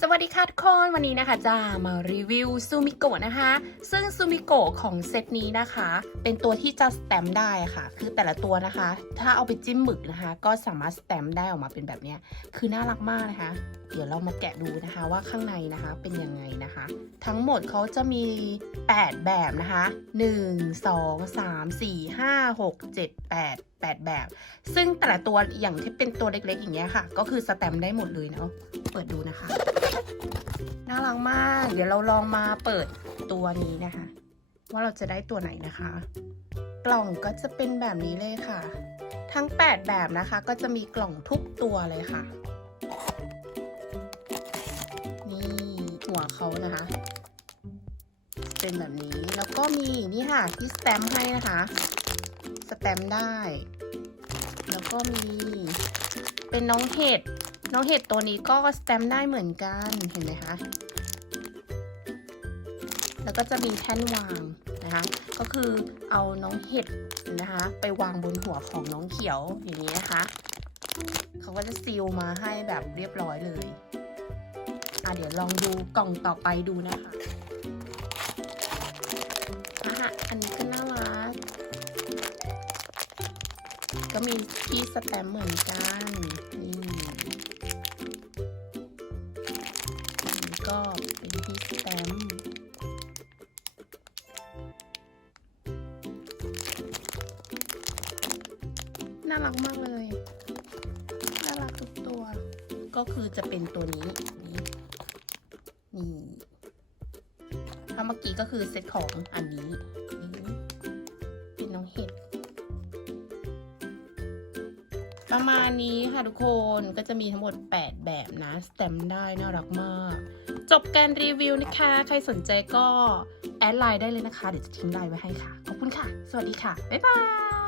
สวัสดีค่ะทุกคนวันนี้นะคะจะมารีวิวซูมิโกะนะคะ ซึ่งซูมิโกะของเซตนี้นะคะ เป็นตัวที่จะสแตมป์ได้ค่ะ คือแต่ละตัวนะคะ ถ้าเอาไปจิ้มหมึกนะคะ ก็สามารถสแตมป์ได้ออกมาเป็นแบบนี้คือน่ารักมากนะคะ เดี๋ยวเรามาแกะดูนะคะว่าข้างในนะคะเป็นยังไงนะคะ ทั้งหมดเขาจะมี 8 แบบนะคะ 1 2 3 4 5 6 7 8 8 แบบ ซึ่งแต่ละตัวอย่างที่เป็นตัวเล็กๆอย่างเงี้ยค่ะ ก็คือสแตมป์ได้หมดเลยเนาะ เปิดดูนะคะ น่ารักมาก เดี๋ยวเราลองมาเปิดตัวนี้นะคะ ว่าเราจะได้ตัวไหนนะคะ กล่องก็จะเป็นแบบนี้เลยค่ะ ทั้ง 8 แบบนะคะ ก็จะมีกล่องทุกตัวเลยค่ะ นี่หัวเขานะคะ เป็นแบบนี้แล้วก็มีนี่ค่ะที่สแตมป์ให้นะคะ สแตมป์ได้ แล้วก็มีเป็นน้องเห็ด น้องเห็ดตัวนี้ก็สแตมป์ได้เหมือนกันเห็นไหมคะ แล้วก็จะมีแท่นวางนะคะ ก็คือเอาน้องเห็ดนะคะ ไปวางบนหัวของน้องเขียวอย่างนี้นะคะ เขาก็จะซีลมาให้แบบเรียบร้อยเลยอะเดี๋ยวลองดูกล่องต่อไปดูนะคะอะอันนี้ก็น่ารัก ก็มีที่สแตมป์เหมือนกัน นี่ ก็เป็นที่สแตมป์น่ารักมากเลย น่ารักทุกตัว ก็คือจะเป็นตัวนี้ นี่นี่าเมื่อกี้ก็คือเซตของอันนี้นี่ ประมาณนี้ค่ะทุกคนก็จะมีทั้งหมด 8 แบบนะสแตมได้น่ารักมาก จบการรีวิวนะคะ ใครสนใจก็แอดไลน์ได้เลยนะคะ เดี๋ยวจะทิ้งไลน์ไว้ให้ค่ะ ขอบคุณค่ะ สวัสดีค่ะ บ๊ายบาย